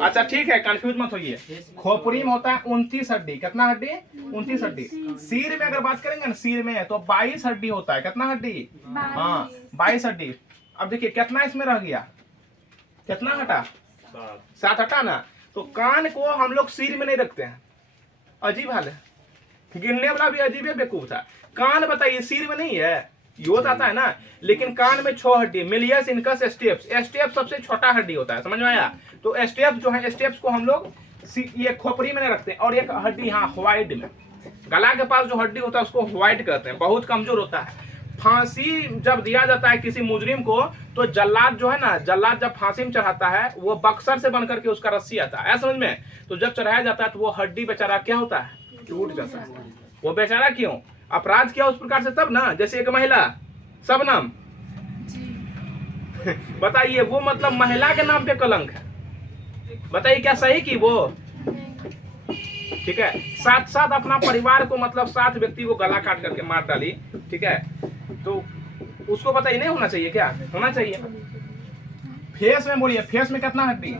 अच्छा ठीक है, कंफ्यूज मत होइए। खोपड़ी में होता है 29 हड्डी। कितना हड्डी? 29 हड्डी। सिर में अगर बात करेंगे ना, सिर में तो 22 हड्डी होता है। कितना हड्डी? हाँ 22 हड्डी। अब देखिए कितना इसमें रह गया, कितना हटा? 7 हटा ना। तो कान को हम लोग सिर में नहीं रखते हैं, अजीब हाल है। गिनने वाला भी अजीब है, बेवकूफ था। कान बताइए सिर में नहीं है, योद आता है ना, लेकिन कान में 6 हड्डी, मिलियस, इनकस, स्टेप्स। स्टेप्स सबसे छोटा हड्डी होता है, समझ में आया? तो स्टेप्स जो है, स्टेप्स को हम लोग ये खोपड़ी में नहीं रखते हैं। और एक हड्डी हाँ व्हाइट में, गला के पास जो हड्डी होता है उसको व्हाइट कहते हैं, बहुत कमजोर होता है। फांसी जब दिया जाता है किसी मुजरिम को, तो जल्लाद जो है ना, जल्लाद जब फांसी में चढ़ाता है वो बक्सर से बन करके उसका रस्सी आता है, समझ में? तो जब चढ़ाया जाता है तो वो हड्डी बेचारा क्या होता है? टूट जाता है। वो बेचारा क्यों? अपराध किया उस प्रकार से तब ना, जैसे एक महिला शबनम बताइए, वो मतलब महिला के नाम पे कलंक है। बताइए क्या सही की वो? ठीक है, साथ साथ अपना परिवार को, मतलब 7 व्यक्ति को गला काट करके मार डाली। ठीक है, तो उसको बताइए नहीं होना चाहिए क्या? होना चाहिए। फेस में बोलिए, फेस में कितना हड्डी?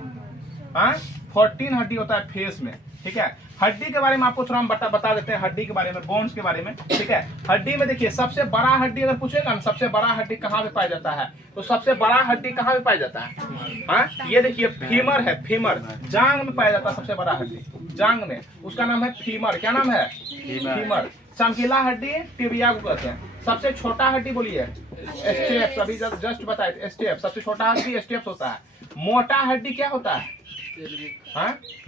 14 हड्डी होता है फेस में। ठीक है, हड्डी के बारे में आपको थोड़ा हम बता देते हैं, हड्डी के बारे में, बोन्स के बारे में। ठीक है, हड्डी में देखिए सबसे बड़ा हड्डी अगर पूछेगा ना, सबसे बड़ा हड्डी कहाँ पे पाया जाता है, तो सबसे बड़ा हड्डी कहाँ पे पाया जाता है? ये देखिए फीमर है, फीमर जांग में पाया जाता है सबसे बड़ा हड्डी, जांग में। उसका नाम है फीमर। क्या नाम है? फीमर। चमकीला हड्डी टिबिया को कहते हैं। सबसे छोटा हड्डी बोलिए स्टेप्स, अभी जस्ट बताए स्टेप, सबसे छोटा हड्डी स्टेप्स होता है। मोटा हड्डी क्या होता है?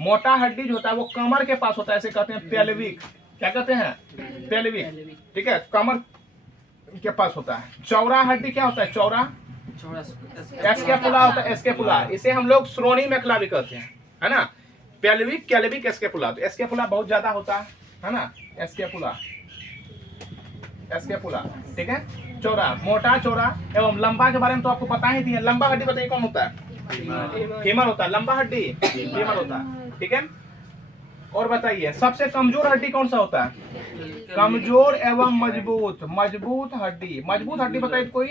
मोटा हड्डी जो होता है वो कमर के पास होता है, ऐसे कहते हैं पेल्विक। क्या कहते हैं? पेल्विक। ठीक है, कमर के पास होता है। चौड़ा हड्डी क्या होता है? चौड़ा एस्केपुला होता है, एस्केपुला। इसे हम लोग श्रोणी मेखला भी कहते हैं, है ना? पेल्विक, कैल्विक, एस्केपुला। तो एस्केपुला बहुत ज्यादा होता है ना? एस्केपुला, एस्केपुला। ठीक है, चौड़ा, मोटा, चौड़ा एवं लंबा के बारे में तो आपको पता ही थी। लंबा हड्डी बताइए कौन होता है? फीमर होता है। लंबा हड्डी फीमर होता है। ठीक है, और बताइए सबसे कमजोर हड्डी कौन सा होता है? कमजोर एवं मजबूत, मजबूत हड्डी। मजबूत हड्डी बताइए कोई?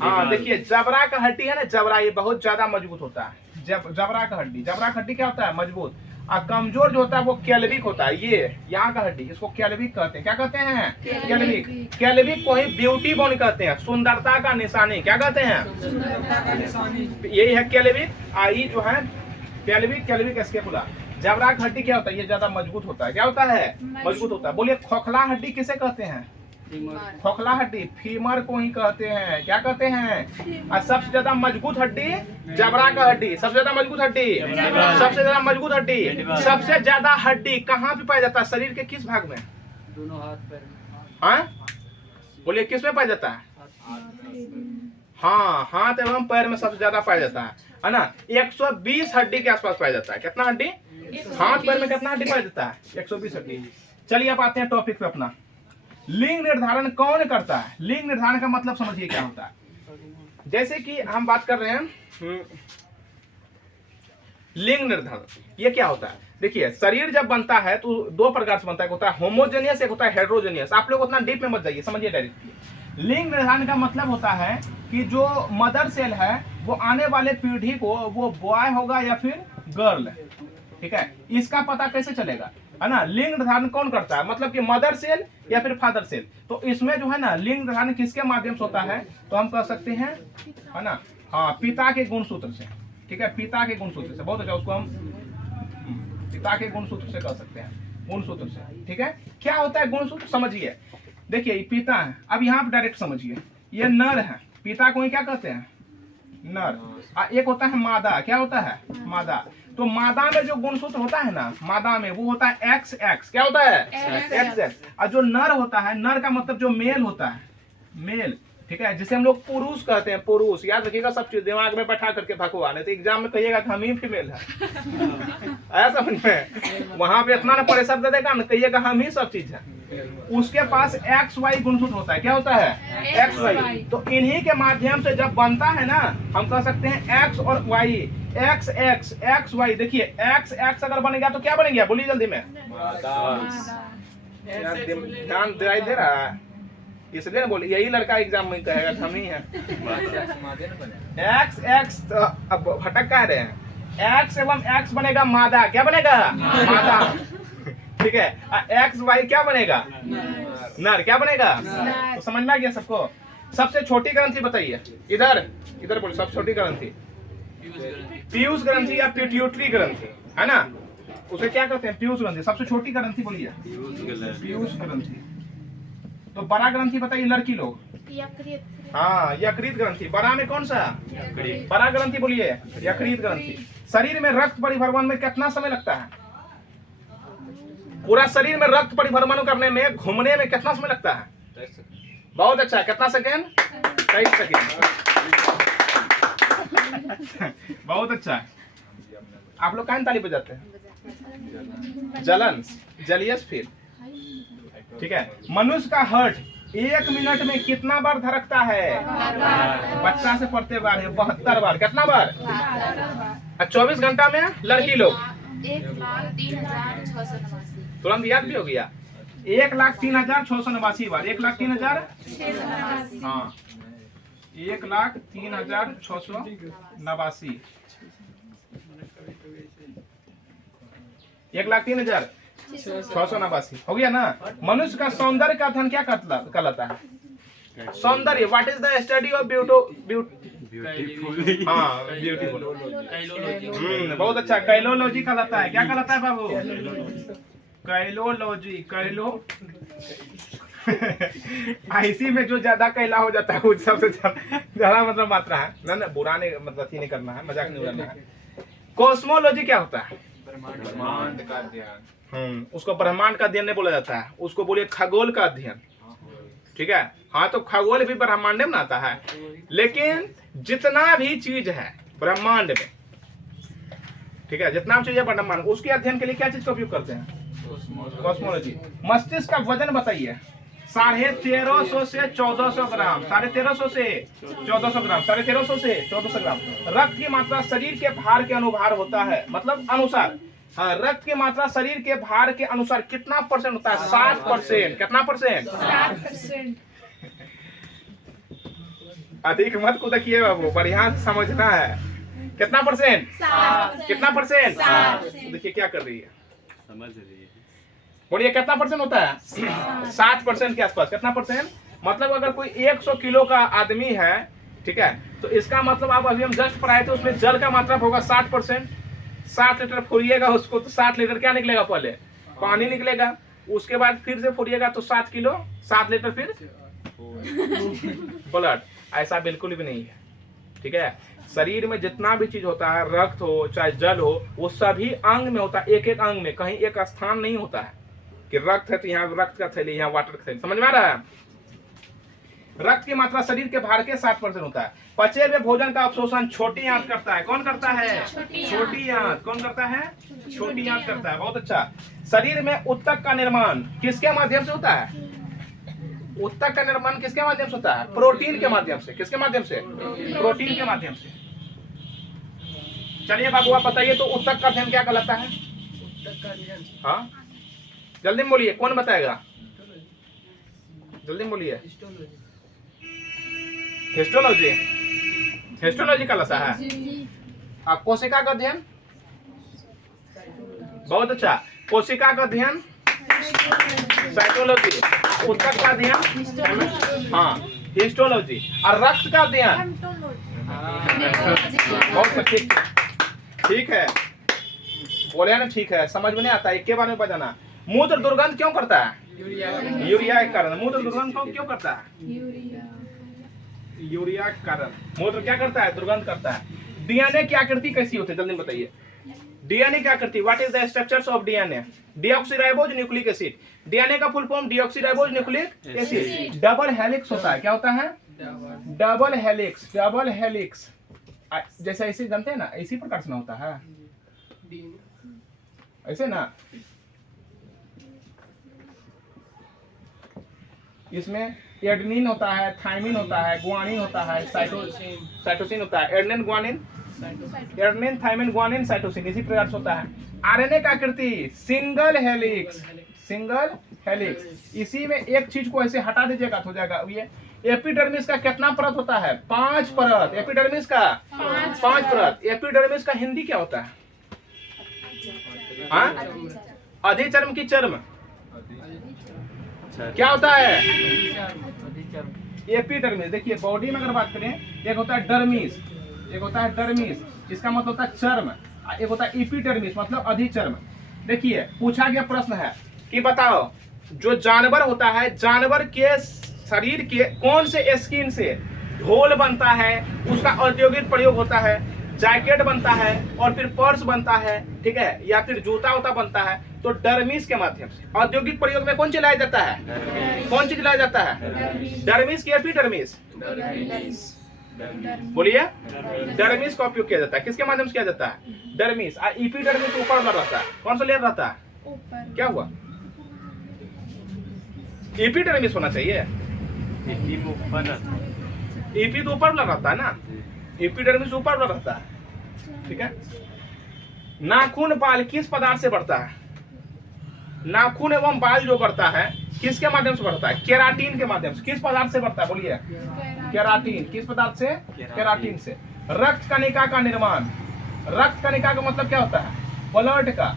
हाँ देखिए जबड़ा का हड्डी है ना, जबड़ा, ये बहुत ज्यादा मजबूत होता है। जबड़ा का हड्डी, जबड़ा का हड्डी क्या होता है? मजबूत। और कमजोर जो होता है वो कैल्विक होता है। ये यहाँ का हड्डी, इसको कैल्विक कहते हैं। क्या कहते हैं? कैल्विक। कैल्विक को ही ब्यूटी बोन कहते हैं, सुंदरता का निशानी। क्या कहते हैं? यही है कैल्विक। आई जो है कैल्विक, कैल्विक एस्केपुला। जबड़ा का हड्डी क्या होता है? ये ज्यादा मजबूत होता है। क्या होता है? मजबूत होता है। बोलिए खोखला हड्डी किसे कहते हैं? खोखला हड्डी फीमर को ही कहते हैं। क्या कहते हैं? और सबसे ज्यादा मजबूत हड्डी जबड़ा का हड्डी। सबसे ज्यादा मजबूत हड्डी, सबसे ज्यादा मजबूत हड्डी। सबसे ज्यादा हड्डी कहाँ पे पाया जाता है? शरीर के किस भाग में? दोनों हाथ पैर में। हाँ बोलिए किस में पाया जाता है? हाँ, हाथ एवं पैर में सबसे ज्यादा पाया जाता है ना? 120 हड्डी के आसपास पाया जाता है। कितना हड्डी? हाथ पैर में कितना हड्डी पाया जाता है? 120 हड्डी। चलिए अब आते हैं टॉपिक पे अपना। लिंग निर्धारण कौन करता है? लिंग निर्धारण का मतलब समझिए क्या होता है। जैसे कि हम बात कर रहे हैं लिंग निर्धारण, ये क्या होता है? देखिए शरीर जब बनता है तो 2 प्रकार से बनता है, एक होता है होमोजेनियस, एक होता है हेटेरोजेनियस। आप लोग उतना डीप में मत जाइए, समझिए डायरेक्टली। लिंग निर्धारण का मतलब होता है कि जो मदर सेल है वो आने वाले पीढ़ी को वो बॉय होगा या फिर गर्ल। ठीक है, इसका पता कैसे चलेगा, है ना? लिंग निर्धारण कौन करता है? मतलब कि मदर सेल या फिर फादर सेल। तो इसमें जो है ना लिंग निर्धारण किसके माध्यम से होता है? तो हम कह सकते हैं, है ना, हाँ, पिता के गुणसूत्र से। ठीक है, पिता के गुणसूत्र से। बहुत अच्छा, उसको हम पिता के गुणसूत्र से कह सकते हैं, गुणसूत्र से। ठीक है, क्या होता है गुणसूत्र समझिए। देखिए ये पिता है, अब यहाँ पे डायरेक्ट समझिए, ये नर है, पिता को ही क्या कहते हैं? नर। एक होता है मादा। क्या होता है? मादा। तो मादा में जो गुणसूत्र होता है ना, मादा में वो होता है XX। क्या होता है? XX। और जो नर होता है, नर का मतलब जो मेल होता है, मेल। ठीक है, जिसे हम लोग पुरुष कहते हैं, पुरुष। याद रखिएगा, सब चीज दिमाग में बैठा करके भगवान है, तो एग्जाम में कहिएगा कि हम ही फीमेल है। ऐसा समझ में, वहां पे इतना ना प्रेशर दे देगा ना, कहिएगा हम ही सब चीज है। उसके पास XY गुणसूत्र होता है। क्या होता है? XY। तो इन्हीं के माध्यम से जब बनता है ना, हम कह सकते हैं X और Y, XX, XY। देखिए XX अगर बन गया तो क्या बन गया? बोलिए जल्दी में। ध्यान दिखाई दे रहा है? इसलिए ना बोले यही लड़का एग्जाम में कहेगा हम ही हैं। एक्स एक्स अब भटक कह रहे हैं, एक्स एवं एक्स बनेगा मादा, क्या बनेगा मादा, ठीक है। एक्स वाई क्या बनेगा नर, क्या बनेगा, तो समझ में आ गया सबको। सबसे छोटी ग्रंथि बताइए, इधर इधर बोलो, सबसे छोटी ग्रंथि पीयूष ग्रंथि या पिट्यूटरी ग्रंथि है ना, उसे क्या कहते हैं पीयूष ग्रंथि। सबसे छोटी ग्रंथि बोलिए पीयूष ग्रंथि। तो बड़ा ग्रंथि बताइए लड़की लोग, हाँ यकृत ग्रंथि। बड़ा में कौन सा, बड़ा ग्रंथि बोलिए यकृत ग्रंथि। शरीर में रक्त परिभ्रमण में कितना समय लगता है, पूरा शरीर में रक्त परिभ्रमण करने में घूमने में कितना समय लगता है, बहुत अच्छा, कितना सेकेंड, 23 सेकेंड, बहुत अच्छा। आप लोग कान ताली बजाते हैं, जलन जलियस फिर, ठीक है। मनुष्य का हार्ट 1 मिनट में कितना बार धड़कता है, बच्चा से पढ़ते बार है 72 बार, कितना बार, 24 घंटा में लड़की लोग 1,03,689 तुरंत याद भी हो गया, 1,03,689 बार, 1,03,000, हाँ 1,03,689, 1,03,689 हो गया ना। मनुष्य का सौंदर्य का अध्ययन क्या कहलाता है, सौंदर्य, what is the study of beautiful, हाँ ब्यूटीफुल, बहुत अच्छा, कैलोलॉजी कहलाता है, क्या कहलाता है बाबू, कैलोलॉजी, कैलो आईसी में जो ज्यादा कैला हो जाता है वो सबसे ज्यादा मतलब मात्रा है ना, बुरा नहीं मतलब नहीं करना है, मजाक नहीं उड़ाना है। कॉस्मोलॉजी क्या होता है, ब्रह्मांड का अध्ययन, उसको ब्रह्मांड का अध्ययन नहीं बोला जाता है, उसको बोलिए खगोल का अध्ययन, ठीक है। हाँ तो खगोल भी ब्रह्मांड में आता है, लेकिन जितना भी चीज है ब्रह्मांड में, ठीक है, जितना भी चीज है ब्रह्मांड, उसके अध्ययन के लिए क्या चीज का उपयोग करते हैं, कॉस्मोलॉजी। मस्तिष्क का वजन बताइए, 1350 से 1400 ग्राम, 1350 से 1400 ग्राम, 1350 से 1400 ग्राम। रक्त की मात्रा शरीर के भार के अनुसार होता है, मतलब अनुसार, हाँ रक्त की मात्रा शरीर के भार के अनुसार कितना परसेंट होता है, 60%, कितना परसेंट, 60%। अधिक मत को देखिए बाबू, बढ़िया समझना है, कितना परसेंट, कितना परसेंट, देखिए क्या कर रही है, समझ रही है, बोलिए कितना परसेंट होता है, 60% के आसपास, कितना परसेंट, मतलब अगर कोई 100 किलो का आदमी है, ठीक है, तो इसका मतलब आप अभी हम जस्ट पढ़ाए थे, उसमें जल का मात्रा होगा 60%, 60 लीटर फोड़िएगा उसको तो 60 लीटर क्या निकलेगा, पहले पानी निकलेगा, उसके बाद फिर से फोड़िएगा तो 7 किलो 7 लीटर फिर ब्लड। ऐसा बिल्कुल भी नहीं है, ठीक है। शरीर में जितना भी चीज होता है, रक्त हो चाहे जल हो, वो सभी अंग में होता है, एक एक अंग में, कहीं एक स्थान नहीं होता है कि रक्त है तो यहाँ रक्त का थैली, यहाँ वाटर का थैली, समझ में आ रहा है। रक्त की मात्रा शरीर के भार के 60% होता है। पचे हुए भोजन का अवशोषण छोटी आंत करता है, कौन करता है, छोटी आंत, कौन करता है, छोटी आंत करता है, बहुत अच्छा। शरीर में उत्तक का निर्माण किसके माध्यम से होता है, उत्तक का निर्माण किसके माध्यम से होता है, प्रोटीन के माध्यम से, किसके माध्यम से, प्रोटीन के माध्यम से। चलिए बाबू आप बताइए तो उत्तक का अध्ययन क्या कहलाता है, हाँ जल्दी में बोलिए, कौन बताएगा, जल्दी में बोलिए, हिस्टोलॉजी, हिस्टोलॉजी कहलाता है। आप कोशिका का अध्ययन, बहुत अच्छा, कोशिका का अध्ययन साइटोलॉजी, उत्तक का अध्ययन हाँ हिस्टोलॉजी, और रक्त का अध्ययन बहुत ठीक, ठीक है, बोले ना ठीक है, समझ में नहीं आता, एक के बारे में बताना। मूत्र दुर्गंध क्यों करता है, यूरिया के कारण। मूत्र दुर्गंध क्यों करता है, यूरिया के कारण मूत्र क्या करता है, दुर्गंध करता है। डीएनए की आकृति कैसी होती है, जल्दी बताइए, डीएनए की आकृति, what is the structures of DNA, deoxyribose nucleic acid, DNA का full form deoxyribose nucleic acid, double helix होता है, क्या होता है, डबल हेलिक्स, डबल हेलिक्स, जैसे ऐसे जानते हैं ना, इसी प्रकार से ना होता है, ऐसे ना, इसमें एडेनिन होता है, थाइमिन होता है, ग्वानिन होता है, साइटोसिन होता है, adenine guanine, adenine thymine guanine cytosine, इसी प्रकार से होता है। आरएनए का आकृति सिंगल हेलिक्स, सिंगल हेलिक्स। इसी में एक चीज को ऐसे हटा दीजिएगा तो हो जाएगा ये। एपिडर्मिस का कितना परत होता है? 5 परत। एपिडर्मिस का 5 परत। एपिडर्मिस का हिंदी क्या होता है? हाँ, अधिचर्म की चर्म क्या होता है? एपिडर्मिस। देखिए बॉडी में अगर बात करें, एक होता है डर्मिस, एक होता है डर्मिस, इसका मतलब होता है चर्म, एक होता है एपिडर्मिस मतलब अधिचर्म। देखिए पूछा गया प्रश्न है कि बताओ जो जानवर होता है, जानवर के शरीर के कौन से स्किन से ढोल बनता है, उसका औद्योगिक प्रयोग होता है, जैकेट बनता है और फिर पर्स बनता है, ठीक है, या फिर जूता उता बनता है, तो डर्मिस के माध्यम से। औद्योगिक प्रयोग में कौन चीज लाया जाता है? कौन चीज लाया जाता है? डर्मिस की एपिडर्मिस? बोलिए। डर्मिस का उपयोग किया जाता है। किसके माध्यम से किया जाता है? डर्मिस। एपिडर्मिस ऊपर वाला रहता है। कौन सा लेयर रहता है? क्या हुआ? एपिडर्मिस होना चाहिए। एपी तो ऊपर वाला रहता है ना, एपिडर्मिस ऊपर वाला रहता है, ठीक है। नाखून बाल किस पदार्थ से बढ़ता है? नाखून एवं बाल जो बढ़ता है किसके माध्यम से बढ़ता है? केराटिन के माध्यम से। किस पदार्थ से बढ़ता है? बोलिए। केराटिन। किस पदार्थ से? केराटिन से। रक्त कणिका का निर्माण, रक्त कणिका का मतलब क्या होता है? ब्लड का।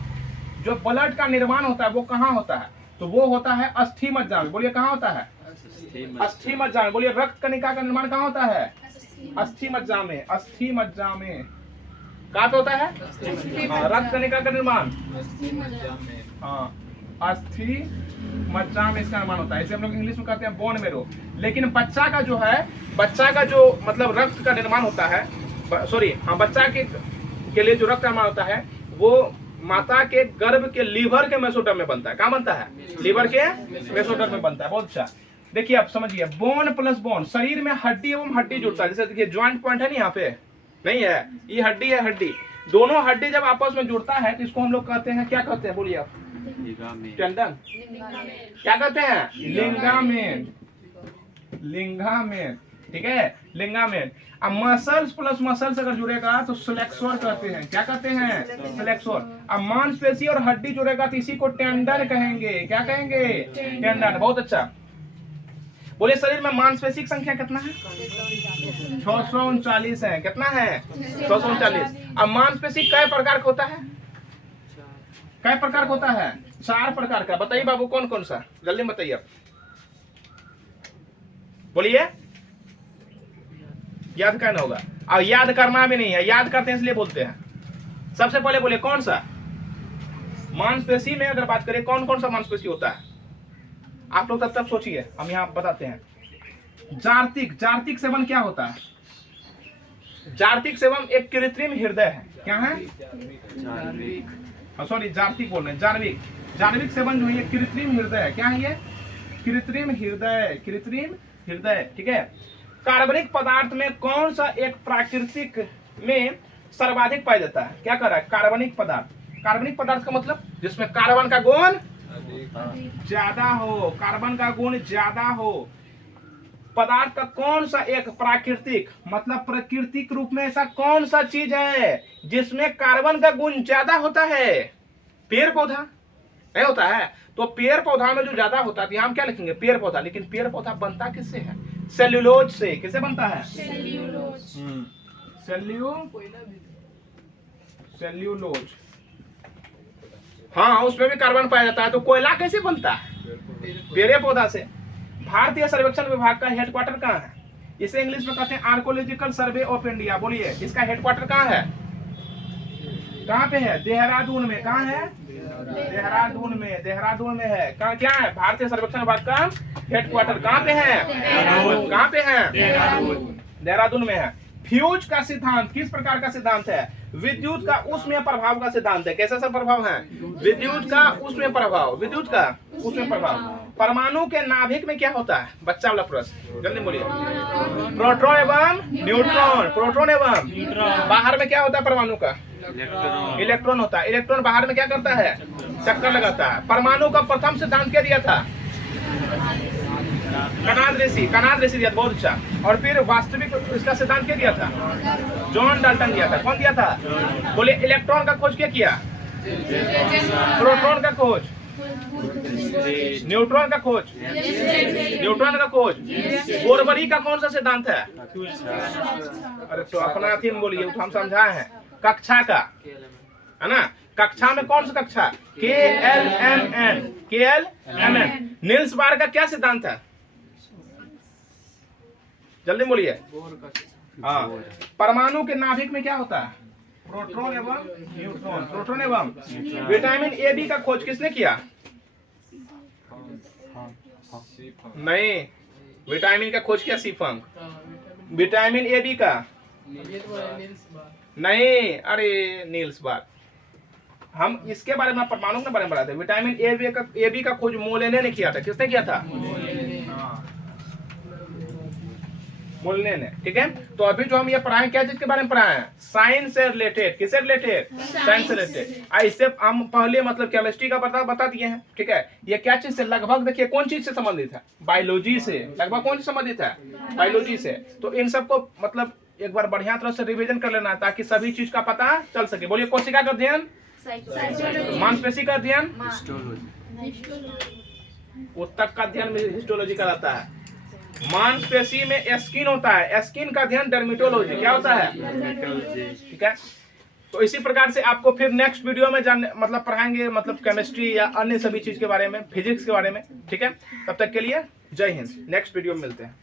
जो ब्लड का निर्माण होता है वो कहाँ होता है? तो वो होता है अस्थि मज्जा में। बोलिए कहाँ होता है? अस्थि मज्जा में। बोलिए रक्त कणिका का निर्माण कहाँ होता है? अस्थि मज्जा में। अस्थि मज्जा में कहाँ पे होता है? रक्त कणिका का निर्माण हाँ अस्थि मज्जा में इसका निर्माण होता है। इसे हम लोग इंग्लिश में कहते हैं बोन मेरो। लेकिन बच्चा का जो है, बच्चा का जो मतलब रक्त का निर्माण होता है, सॉरी हाँ, बच्चा के लिए जो रक्त का निर्माण होता है वो माता के गर्भ के लीवर के मेसोडर्म में बनता है। कहाँ बनता है? लीवर के मेसोडर्म में बनता है। बहुत अच्छा। देखिए आप समझिए, बोन प्लस बोन, शरीर में हड्डी एवं हड्डी जुड़ता है। जैसे देखिए ज्वाइंट पॉइंट है नहीं, यहाँ पे नहीं है, ये हड्डी है, हड्डी। दोनों हड्डी जब आपस में जुड़ता है तो इसको हम लोग कहते हैं, क्या कहते हैं? बोलिए आप। टेंडन। क्या कहते हैं? लिंगामेंट। लिंगामेंट, ठीक है, लिंगामेंट। अब मसल्स प्लस मसल्स अगर जुड़ेगा तो फ्लेक्सोर कहते हैं। क्या कहते हैं? फ्लेक्सोर। अब मांसपेशी और हड्डी जुड़ेगा तो इसी को टेंडन कहेंगे। क्या कहेंगे? टेंडन। बहुत अच्छा। बोलिए शरीर में मांसपेशी की संख्या कितना है? 639 है। कितना है? 639। अब मांसपेशी कई प्रकार का होता है? कई प्रकार का होता है? 4 प्रकार का। बताइए बाबू कौन कौन सा? जल्दी बताइए आप। बोलिए। याद करना होगा। और याद करना भी नहीं है, याद करते हैं इसलिए बोलते हैं। सबसे पहले बोले कौन सा? मांसपेशी में अगर बात करें कौन कौन सा मांसपेशी होता है? आप लोग तब तक सोचिए, हम यहाँ बताते हैं। जार्तिक। जार्तिक सेवन क्या होता है? जार्तिक सेवन एक कृत्रिम हृदय है। क्या है? सॉरी जार्तिक बोल रहे हैं, जार्विक। जार्विक सेवन जो है कृत्रिम हृदय है। क्या है ये? कृत्रिम हृदय। कृत्रिम हृदय, ठीक है। कार्बनिक पदार्थ में कौन सा एक प्राकृतिक में सर्वाधिक पाया जाता है? क्या कर रहा है? कार्बनिक पदार्थ। कार्बनिक पदार्थ का मतलब जिसमें कार्बन का गुण ज्यादा हो, कार्बन का गुण ज्यादा हो। पदार्थ का कौन सा एक प्राकृतिक मतलब प्राकृतिक रूप में ऐसा कौन सा चीज है जिसमें कार्बन का गुण ज्यादा होता है? पेड़ पौधा नहीं होता है? तो पेड़ पौधा में जो ज्यादा होता है, हम क्या लिखेंगे? पेड़ पौधा। लेकिन पेड़ पौधा बनता किससे है? सेल्यूलोज से। किससे बनता है? सेल्यूलोज। हाँ उसमें भी कार्बन पाया जाता है। तो कोयला कैसे बनता है? पेड़ पौधा से। भारतीय सर्वेक्षण विभाग का हेडक्वार्टर कहाँ है? इसे इंग्लिश में कहते हैं आर्कोलॉजिकल सर्वे ऑफ इंडिया। बोलिए इसका हेडक्वार्टर कहाँ है? कहाँ पे है? देहरादून में। कहाँ है? देहरादून में। देहरादून में है। कहाँ क्या है? भारतीय सर्वेक्षण विभाग का हेडक्वार्टर कहाँ पे है? कहाँ पे है? देहरादून में है। फ्यूज का सिद्धांत किस प्रकार का सिद्धांत है? विद्युत का ऊष्मीय प्रभाव का सिद्धांत है। कैसा सा प्रभाव है? विद्युत का ऊष्मीय प्रभाव। विद्युत का ऊष्मीय प्रभाव। परमाणु के नाभिक में क्या होता है? बच्चा वाला प्रश्न, जल्दी बोलिए। प्रोटॉन एवं न्यूट्रॉन। प्रोटॉन एवं बाहर में क्या होता है? परमाणु का इलेक्ट्रॉन होता है। इलेक्ट्रॉन बाहर में क्या करता है? चक्कर लगाता है। परमाणु का प्रथम सिद्धांत क्या दिया था? कनाद ऋषि दिया था। बहुत अच्छा। और फिर वास्तविक इसका सिद्धांत क्या दिया था? जॉन डाल्टन दिया था। कौन दिया था? बोले इलेक्ट्रॉन का खोज क्या किया? प्रोटॉन का खोज न्यूट्रॉन का खोज, न्यूट्रॉन का खोज। बोरबरी का कौन सा सिद्धांत है? अरे तो अपना अथी में बोलिए, हम समझाए हैं। कक्षा का है ना, कक्षा में कौन सा कक्षा? KLMN, KLMN। नील्स बार का क्या सिद्धांत है? जल्दी बोलिए। हाँ, परमाणु के नाभिक में क्या होता है? प्रोटॉन एवं न्यूट्रॉन, प्रोटॉन एवं। विटामिन ए बी का खोज किसने किया? नहीं, विटामिन का खोज किया सीफंग। विटामिन ए बी का नहीं, अरे नील्स बार। हम इसके बारे में, परमाणु के बारे में बताते हैं। विटामिन ए बी का खोज मोलेने ने किया था। किसने किया था? मोलेने ने। ठीक है, तो अभी जो हम ये पढ़ाएं, क्या चीज के बारे में पढ़ाएं? साइंस से रिलेटेड। किससे रिलेटेड? साइंस से रिलेटेड। इससे हम पहले मतलब केमिस्ट्री का बता दिए हैं। ठीक है, ये क्या चीज से लगभग, देखिए कौन चीज से संबंधित है? बायोलॉजी से। लगभग कौन से संबंधित है? बायोलॉजी से। तो इन सबको मतलब एक बार बढ़िया तरह से रिवीजन कर लेना, ताकि सभी चीज का पता चल सके। बोलिए, कोशिका का अध्ययन, मांसपेशी का अध्ययन, उत्तक का अध्ययन में हिस्टोलॉजी का रहता है। मांसपेशी में स्किन होता है, स्किन का अध्ययन डर्मेटोलॉजी। क्या होता है? ठीक है, तो इसी प्रकार से आपको फिर नेक्स्ट वीडियो में जानने मतलब पढ़ाएंगे, मतलब केमिस्ट्री या अन्य सभी चीज के बारे में, फिजिक्स के बारे में। ठीक है, तब तक के लिए जय हिंद। नेक्स्ट वीडियो में मिलते हैं।